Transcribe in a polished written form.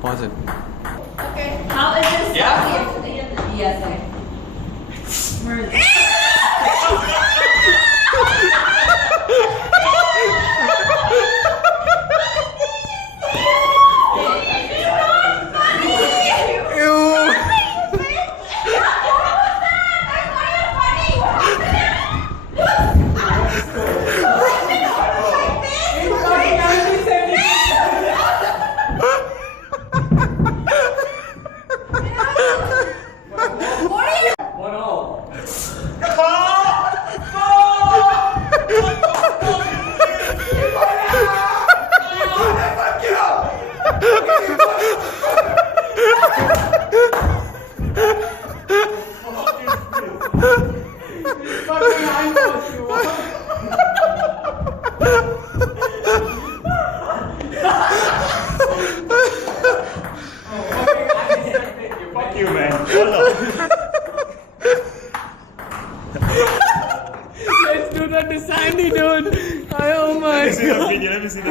Pause it. Okay. How is this? Yeah. Yes. Okay. Fuck you, man. Let's do that to Sandy, dude. Oh my Let me see the video. Let me see the